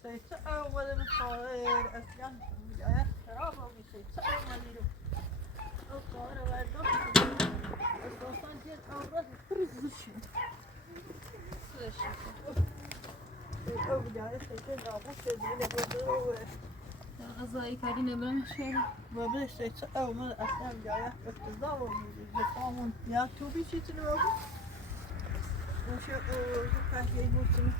steeds oude met gewoon ja, eraf ook niet steeds oude hier. Ook gewoon waar dat is constant dit oude precisie. Over daar is het nou goed te doen. غذایی کاری نمیشه. بابا steeds oude maar als dan ja, het is wel de gewoon ja, toe wie zit er ook. Als je kan je moeten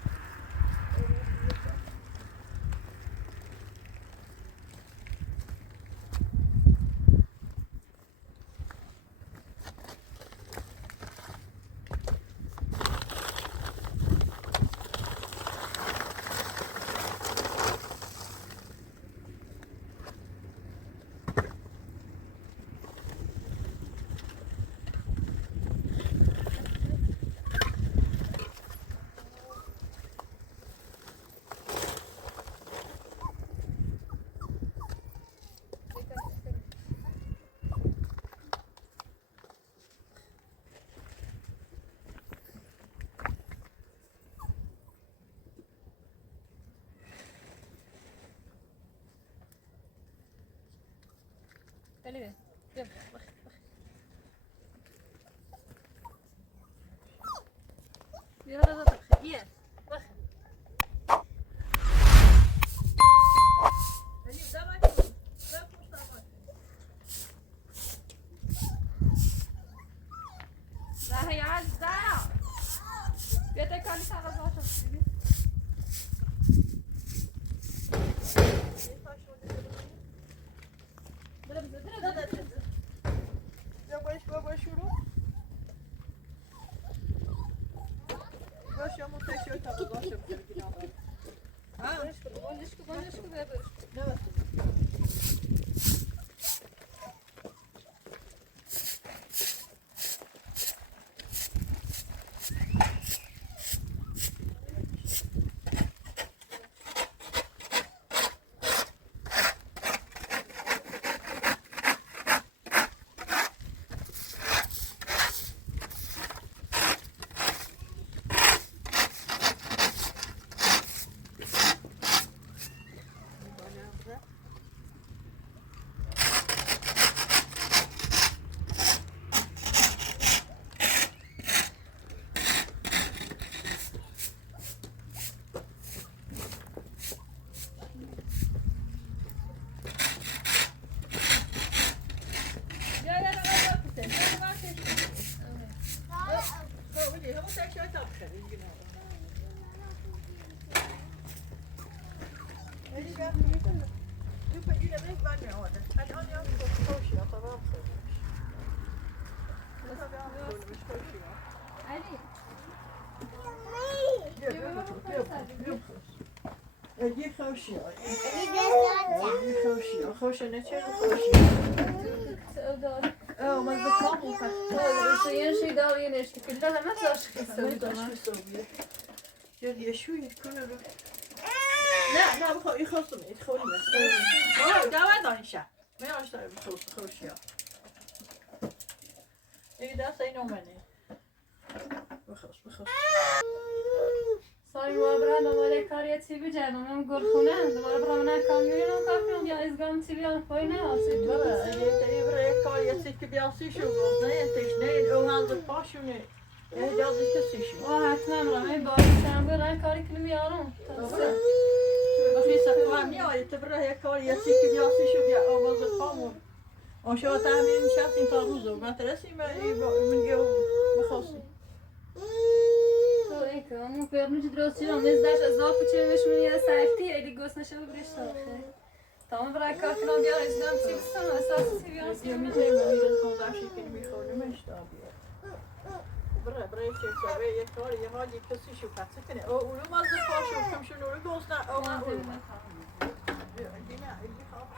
Ellie, wacht, wacht. Ja, dat hier. Wacht. Ellie, daar maak je. Daar komt staan maar. Daar ja, daar. Weet ik kan niet zeggen wat zo. Die goosje. Die goosje. Goosje net zo goosje. Oh, maar dat kan niet. Dus je ziet al je eerste keer dat het was gestoken. Ja, die is je kunnen we. Ja, nou we gaan je gast hem niet. Gewoon niet. Oh, daar was dan ja. Maar ja, is daar een goosje. Ik dat zijn nog maar niet. We gaan. سایه وابران دوباره کاری چی بجنم من گل خونه دوباره برام نکامیون و کافیم یا از گام چی بیان پایین آسیب Voilà, je hebt kan je zeker bij als je wilt, nee, het is nee, ook aan de passion nee. Dat is de sisje. حتما برام باید سرم برای کاری کنم بیارم Wat is dat voor mij? Ja, je te brengen kan je zeker bij als je ja, over de pan. Als je wat daar weer in schat in Parijs ook, maar er is niet meer in je begonnen. ik اون فرنوش درست شدم نزدش اضافه چه بهشون یه سختی ایدی گوش نشه بریش داخل تمام برای کار کنم بیار از دم چی بستم اساسی چی بیار Je moet helemaal niet gewoon daar zeker niet meer gewoon de mens daar weer. Brei je sabe je kan je maar je kunt zich ook zetten. Oh, hoe maar de pasje kom je nog eens naar oh maar. Ja, die nou, die gaat.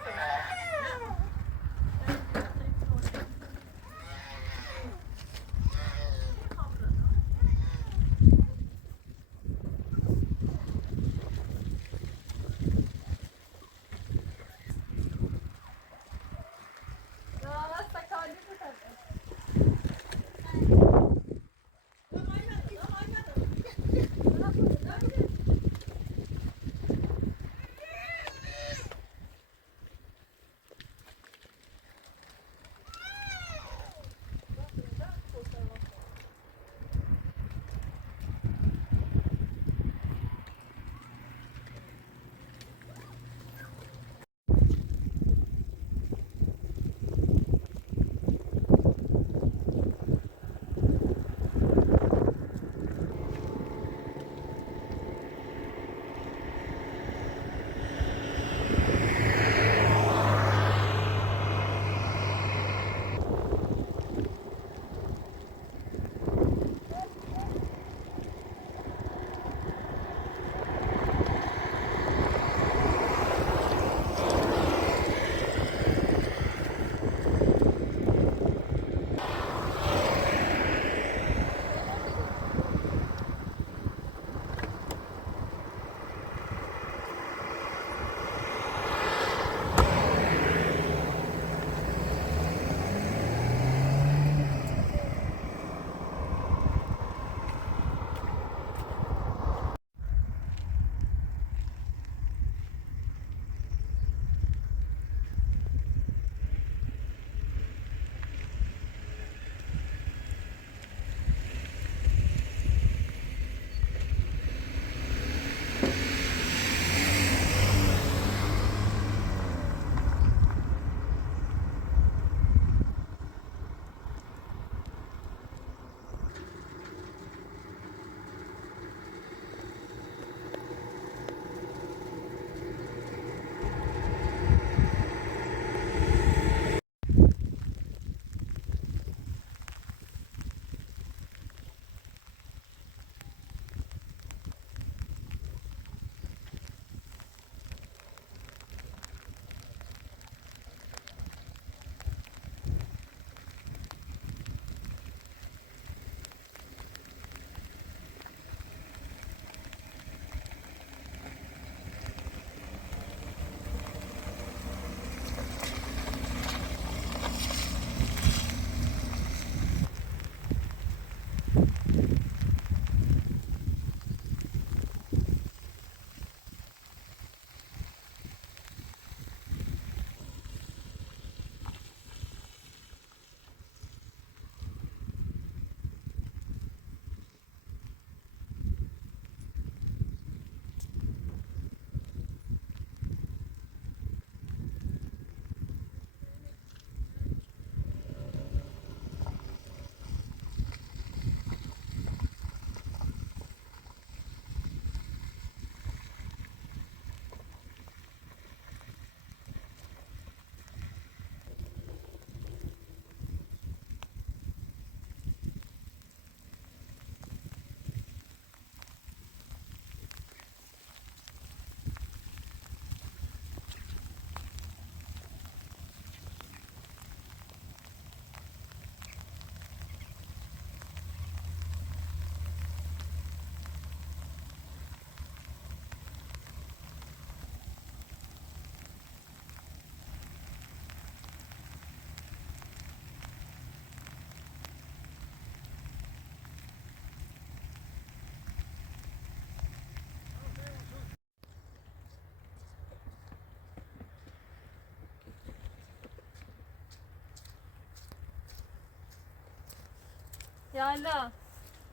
یا الله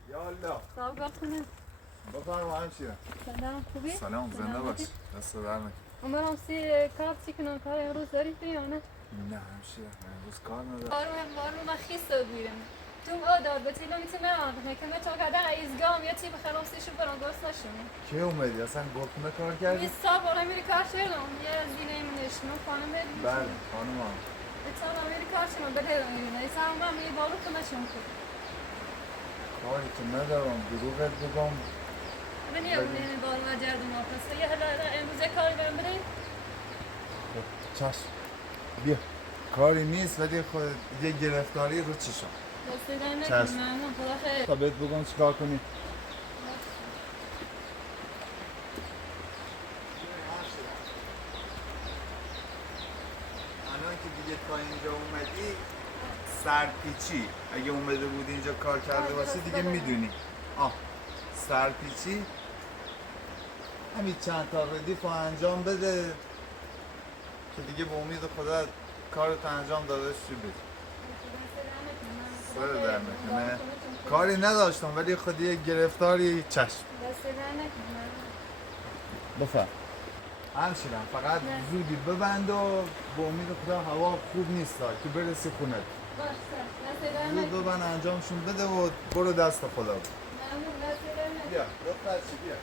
یا الله سلام کنم بفرما همشیره سلام خوبی؟ سلام زنده باش دست در نکن عمرم کار چی کنم کار امروز داری یا نه؟ نه همشیره من امروز کار ندارم بارو خیسته بودم توم آدار به تیلو میتونم میکنم تو کدر ایزگام یا چی بخرم سیشو برام گوست نشم کی اومدی اصلا گفتم کار کردی؟ یه صاحب برای میری کار شدم یه زینه منشنم خانم بدیم بله خانومم اتفاقا میری کار شدم بده میرم ایسا من میری بالو کنشم خود کاری که ندارم دروغت بگم من یه اونی بالو نجردم آفسه یه حالا امروز کاری برم بریم خب چشم بیا کاری نیست ولی خود یه گرفتاری رو چی شد دسته در چشم. نکنم ممنون خدا خیر تا بهت بگم چیکار کنی الان که دیگه تا اینجا اومدی سرپیچی اگه اومده بود اینجا کار کرده باشی دیگه میدونی سرپیچی همین چند تا ردیف رو انجام بده که دیگه به امید خدا کارت انجام داده شی بده سر در نکنه کاری نداشتم ولی خود یه گرفتاری چشم دسته در نکنم بفرم همشیرم فقط زودی ببند و به امید خدا هوا خوب نیست که برسی خونه باشه دسته در زود نکنم ببند انجامشون بده و برو دست خدا ممنون دسته در نکنم بیا دختر چی بیا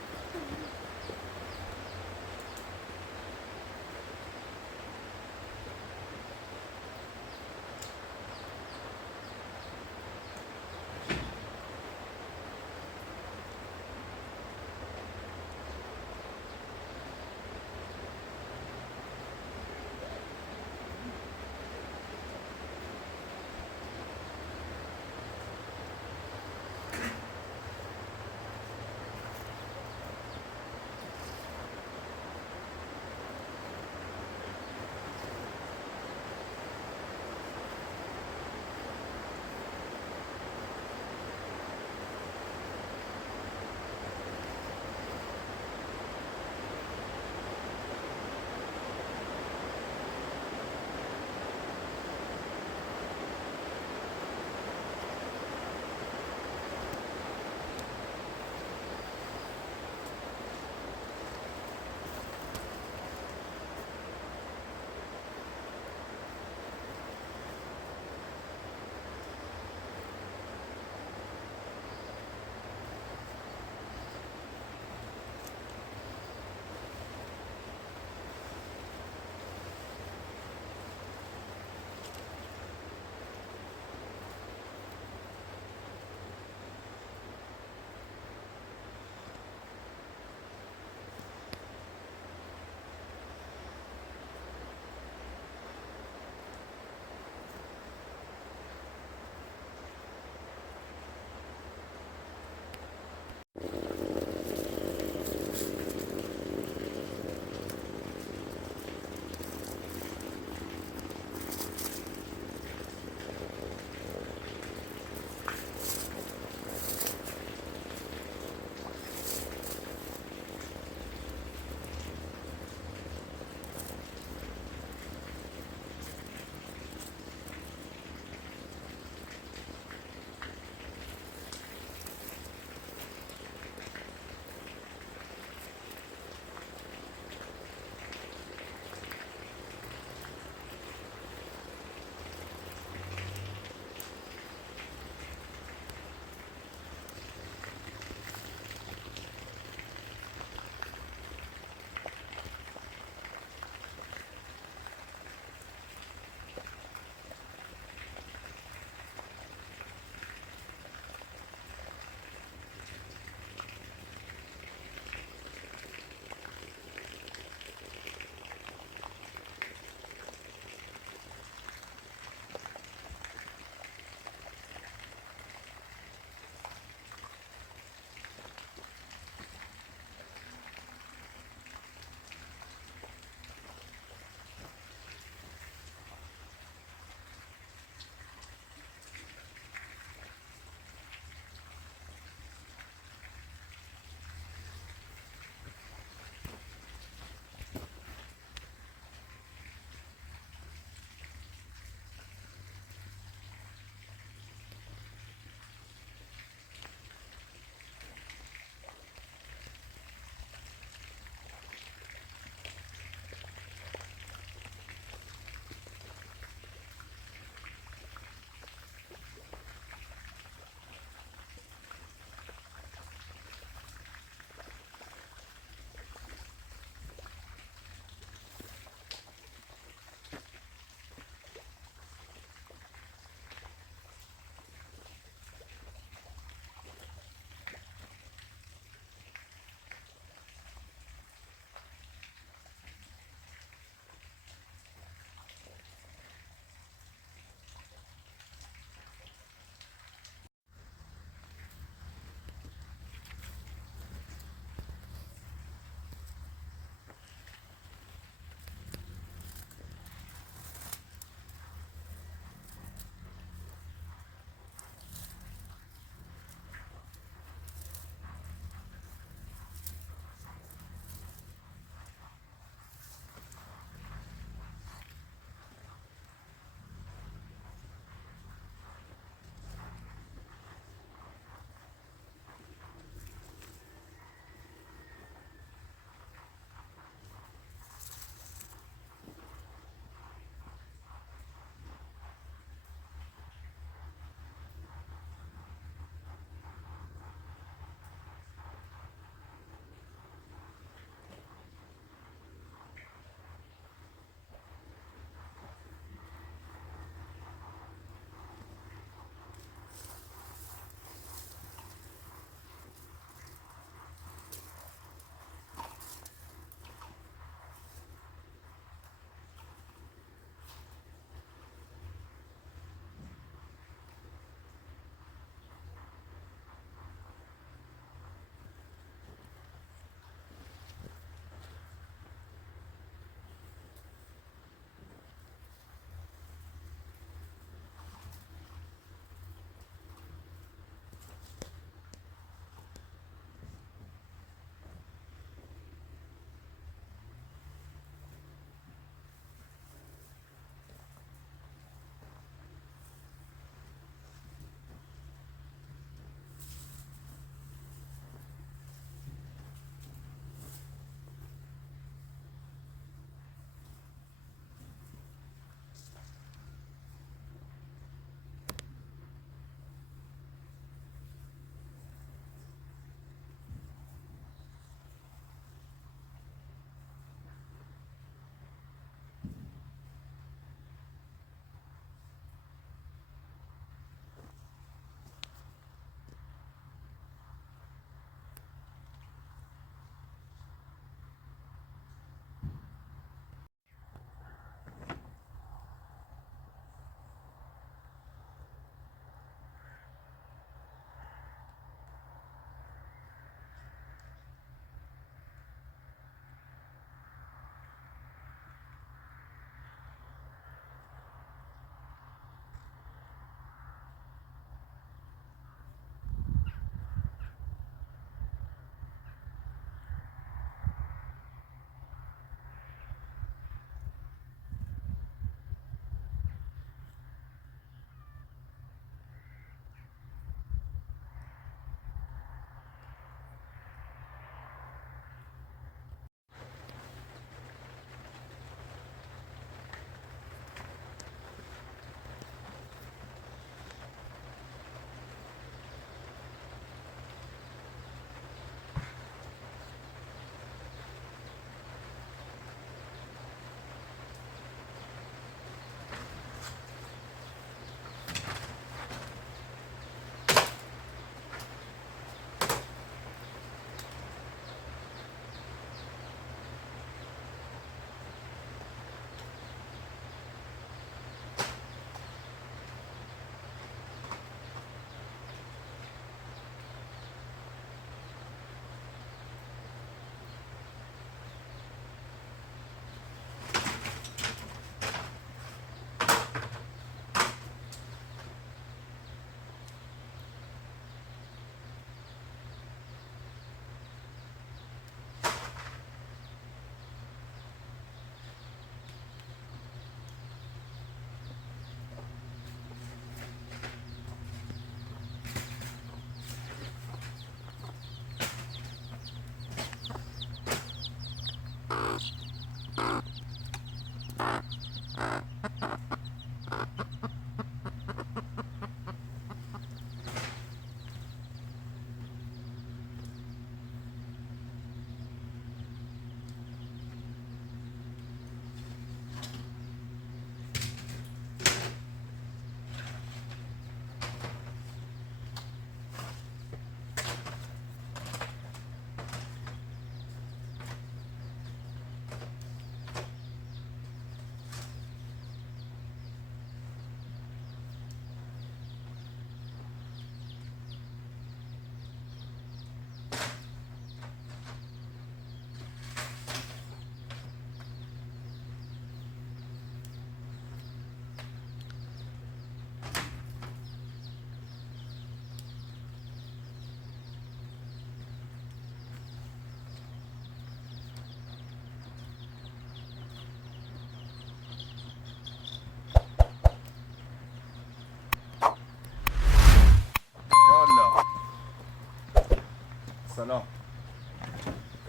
سلام.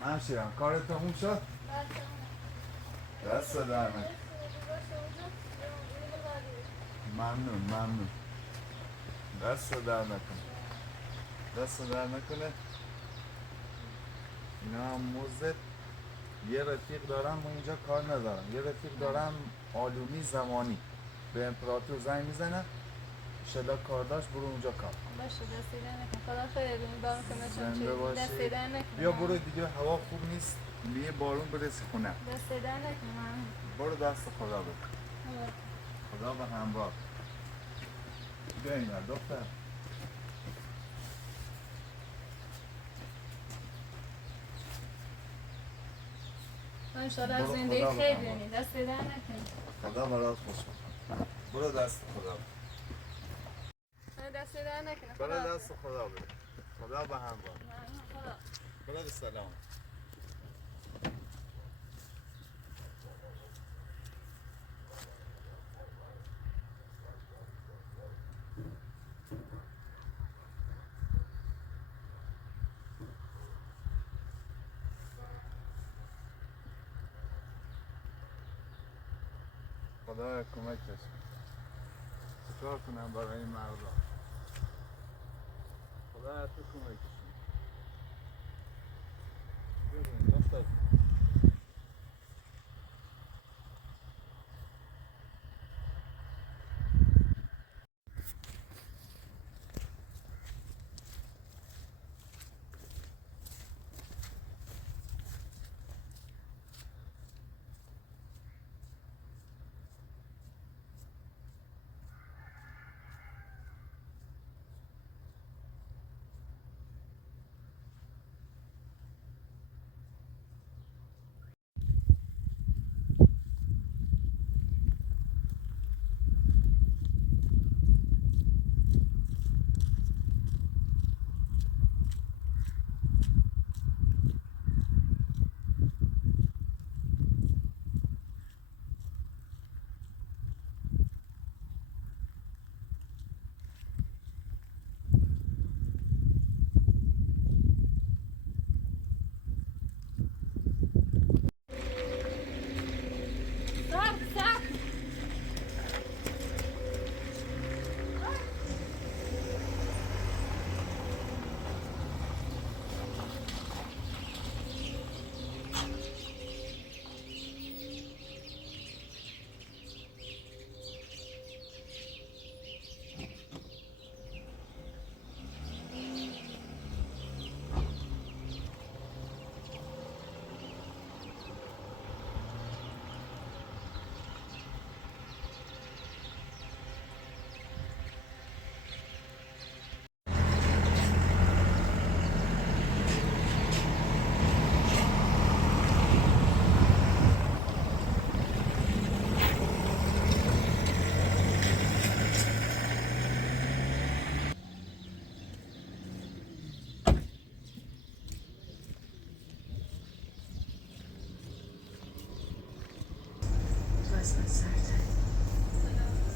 همشیرم کار تموم شد؟ دست در نکن. ممنون. دست در نکن. دست در نکنه. اینا هم موزد. یه رفیق دارم و اینجا کار ندارم. یه رفیق دارم آلومی زمانی. به امپراتور زنگ میزنه. شلا کار داشت برو اونجا کار. باشه دست در نکن. خدا خیلی بارون کنه چون زنده چی باشی. دست در نکن. بیا برو دیگه هوا خوب نیست. یه بارون برسی خونه. دست در نکن من. برو دست خدا بکن. خدا به همراه. بیا اینور دختر. انشالله از برو زندگی خدا خیلی بخوام. بیانی دست در نکن. خدا برات خوش بکن. برو دست خدا بکن. دست در نکن. برو دست خدا بکن. خدا به همراه. خدا. برو به سلام. خدا کمکش کنه. چکار کنم برای این مردم؟ خدا تو کمکش کنه. بریم دختر.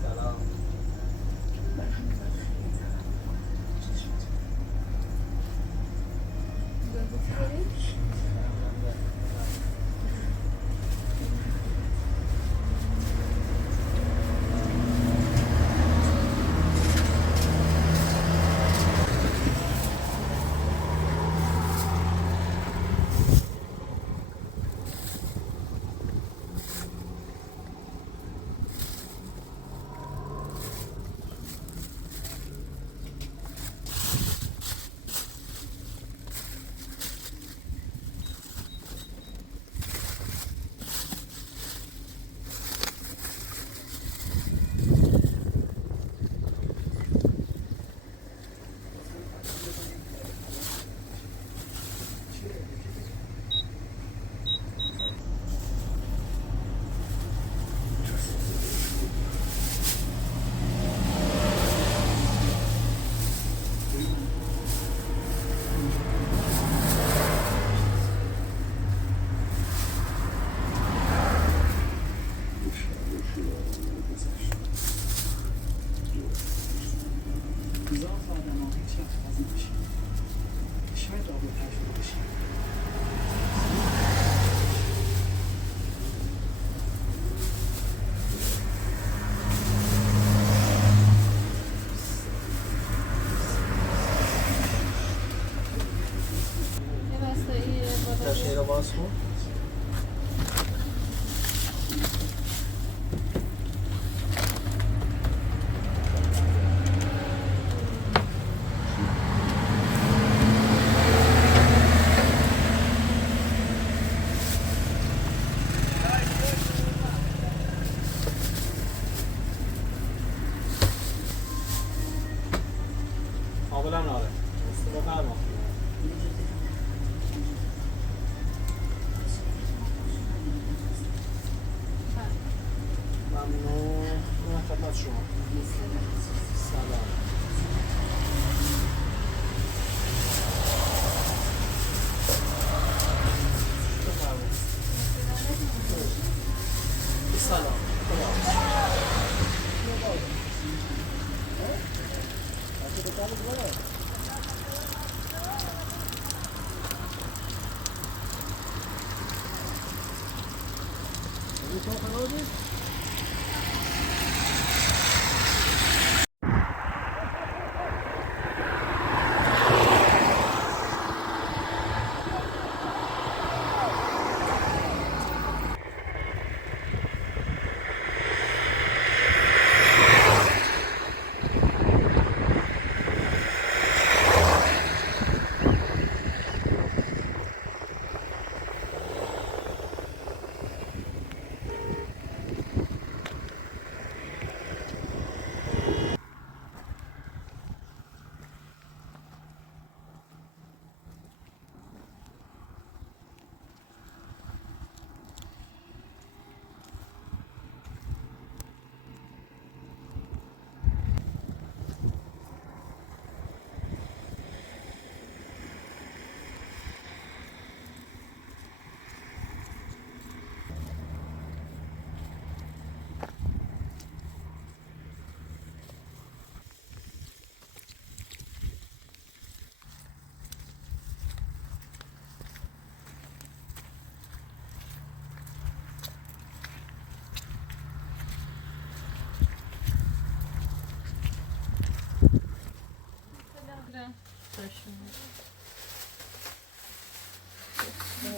سلام. یه بسته ایه با تشهیر رو باز کن. قابلم ناره بفرما. ممنون. من خدمت شما. سلام. بفرمایید. سلام.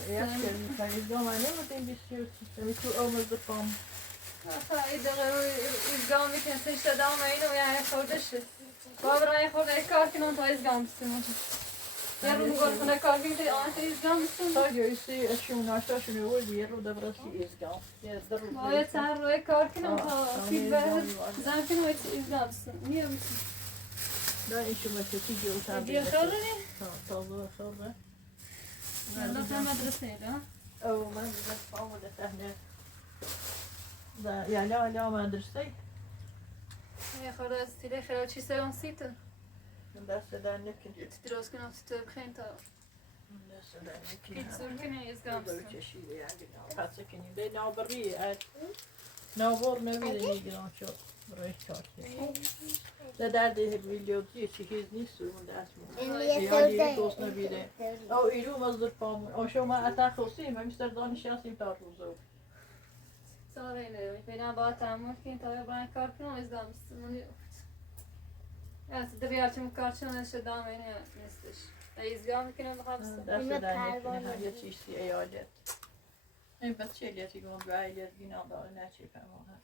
Ja, kan je dan maar niet meteen bestuurd. Dan moet je over de pan. ایزگاه میکنه سشت دام اینو یعنی خودش با برای خود کار کنم تا ایزگاه بستیم یه رو گفت خونه کار کنم تا آن تا ایزگاه بستیم Zo, je ziet als je naar als je nu hoort weer hoe dat was die is gaan. Ja, dat is باید سر روی کار کنم تا فیل به زن کنم ایزگاه بستیم نیه بستیم Dan is je met je tijdje ook aan دیگه خیلی نی؟ Tal door, zo یلا تا مدرسه ایده Oh, man, dat is allemaal dat echt net. Ja, مدرسه. یه خورده از تیله خیلی چی سران سیته En dat ze daar niks in zit. درست کنم تو بخین تا Dat ze daar niks in پیت زور کنه ایزگاه hebben. بستیم Broodjes hier, ja, genau. Gaat ze kunnen. Nee, nou berie uit. Nou wordt me weer niet gedaan, zo. Det där det vill jag ge till his nisse och det som. Ja, det är kostnad vid det. Och i rum var det på och så man att ta sig men Mr. Don känns inte att så. سال اینه بینا با تعمل کنیم تا با این کار کنم ایزگاه بستیم از دریاچم کار چون شدام اینه نیستش ایزگاه میکنم بخواه بستیم Det är där ni kan ha gett sig i ödet. En bättre till gång väger innan då när jag köper mig.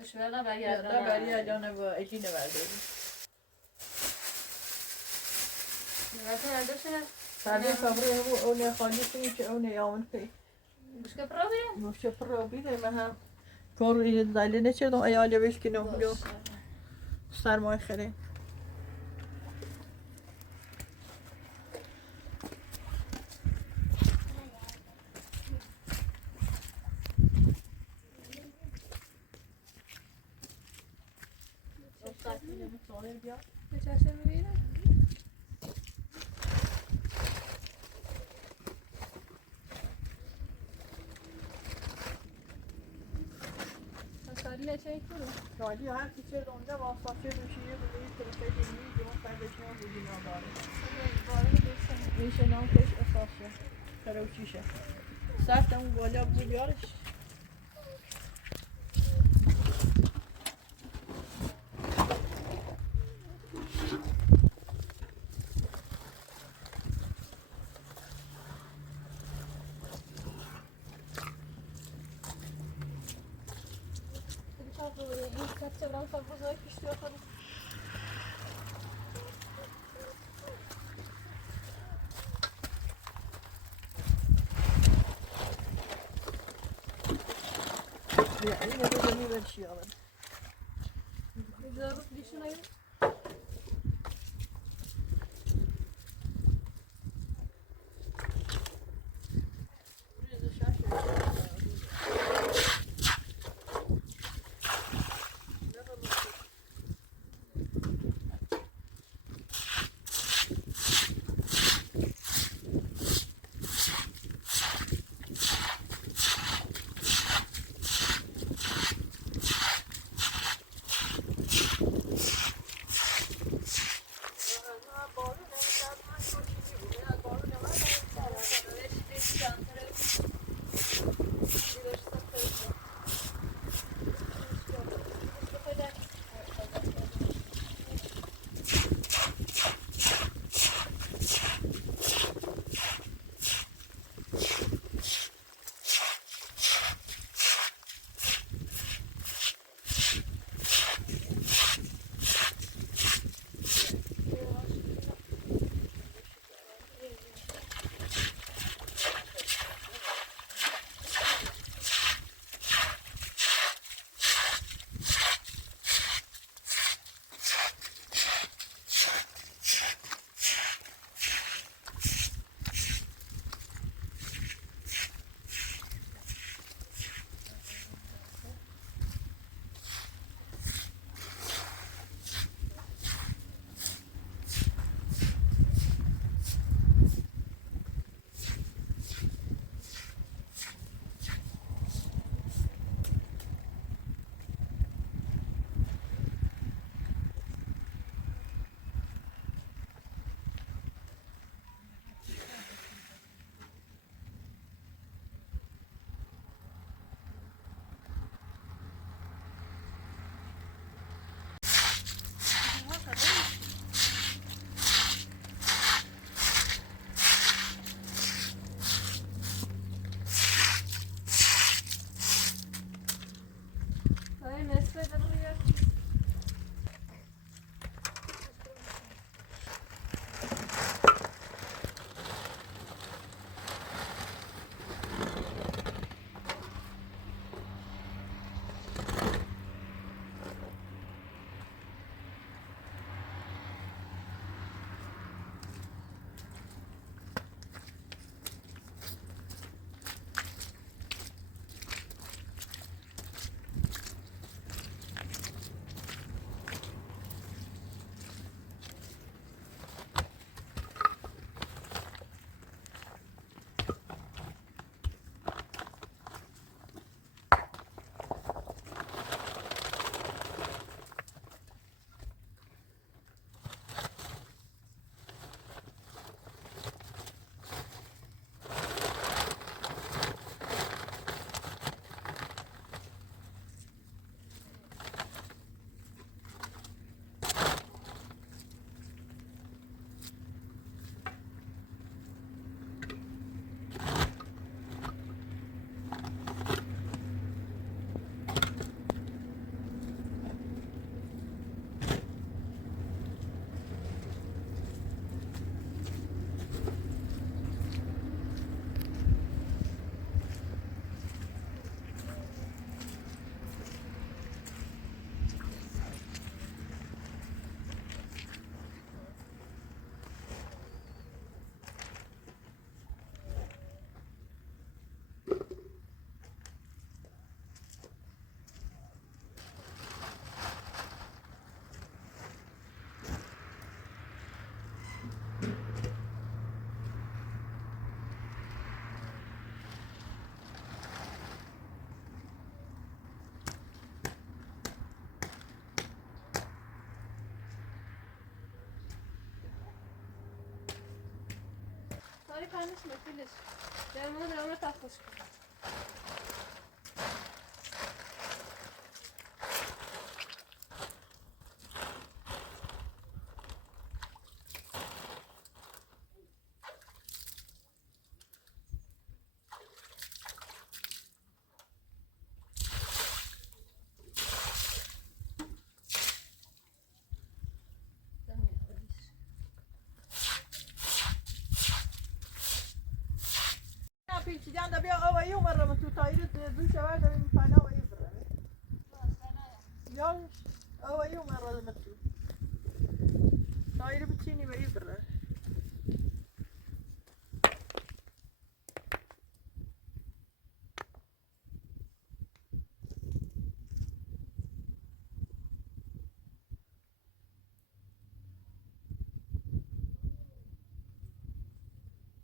اشوالله Ja, برگردم där börjar jag när var i dina världar. مثلا البته Färdig fabrik och när jag fick inte och när jag inte. مش كبرابي مش probi det men han kor i det ne çedon ayağıyla belki ne oluyor. Sarmay khare. Ne çarşı میبینم سالی چه کنم Hadi her şey onda var. Saçı bir şey böyle bir şey değil. Yok kardeşim bu dünyada. سنان کش اساسه کروچیشه ساعت اون بالا بیارش Ya yine de beni ver şey alın. Zaruf düşünelim. Buraya da şaşırıyor. Ne kadar آره پنش نکیلش درمون تخوش کن پیچیدن دا بیا آوایی اومد تو تایید دو شوار داریم پاینا آوایی بره یا آوایی اومد تو تایید بچینی و بره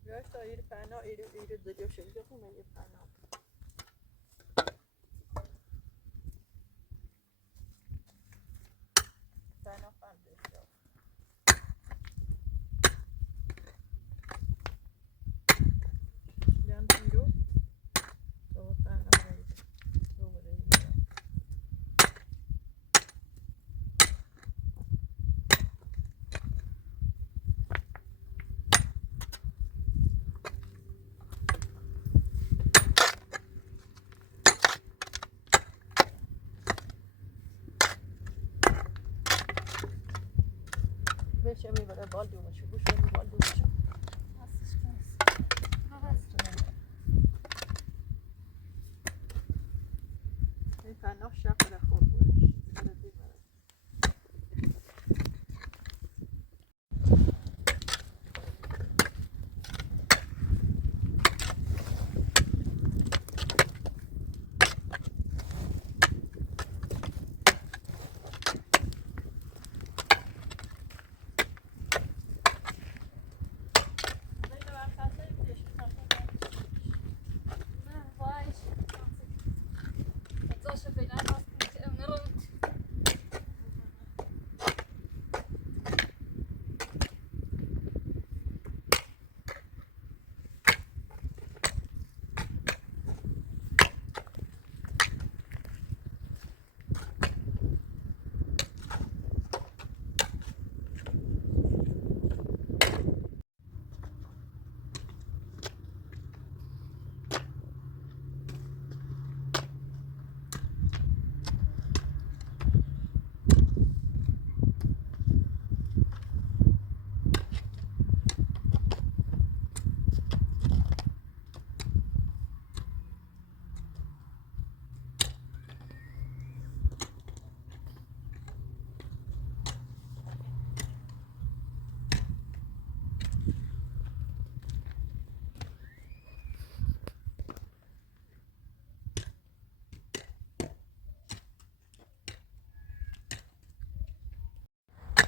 یا تایید پاینا ایرد دیگه شنگه خونه یه پاینا پاینا فنده شد yan tiro so payna haydi so böyle Beşe mi böyle bal diyormuş, bu şöyle bal diyormuş. Ben noch şapka koymuş.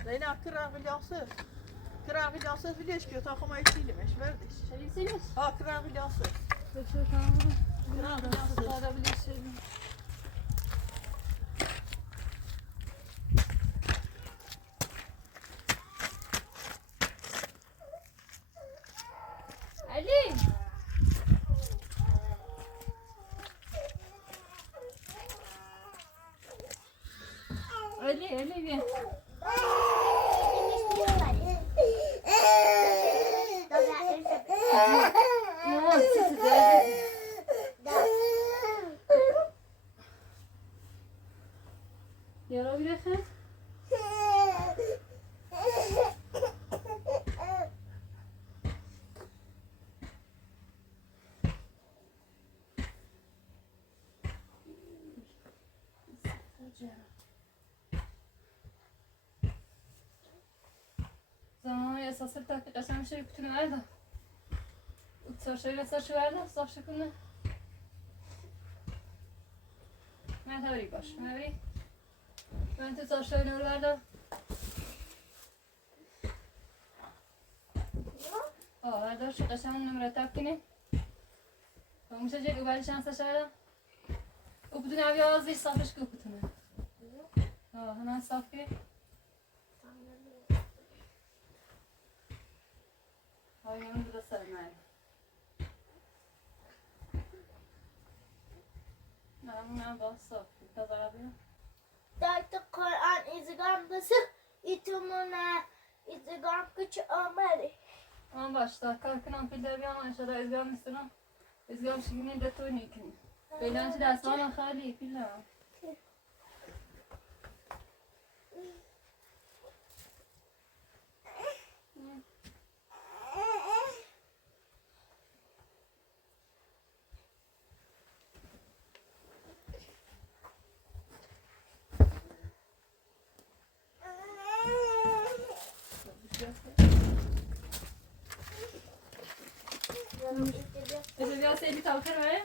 Leyla kıran gılyası. Kıran gılyası biliyoruz ki takıma içiylmiş verdik. Şerifsiniz? Ha kıran gılyası. Bekle tamam. Kıran gılyası. Daha da bilirsin. Ali! Ali gel. Yara bırakın. Zamanı esası takip etsem şey bütün verdi. Saçları saçı verdi, saçı kunde. Ben tabii baş, ben ben de saçlarını verdi. verdi şu kaşanın numara takini. Kamusa je ubal şansa şara. Updun abi ağzı safış kuputuna. Hemen saf ki. Hayvanı da sevmeyi. Ben bassa. Kadar abi. Dayta Kur'an izgam bası itumuna izgam küçü amari. Ama başta kalkınan piller bir an aşağıda izgam istedim. İzgam şimdi de toynikin. Beylenti ders bana khali piller. Ese biraz eli kalkar ve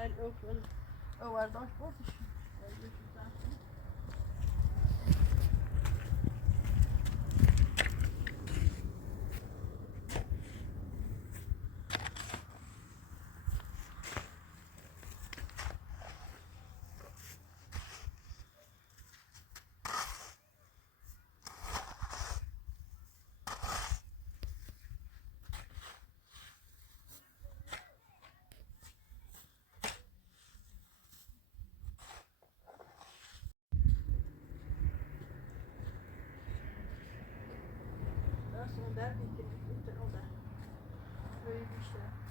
En ook wel. Oh, waar dat wordt is. Dat is een derby. Ik vind het ook. Wil je die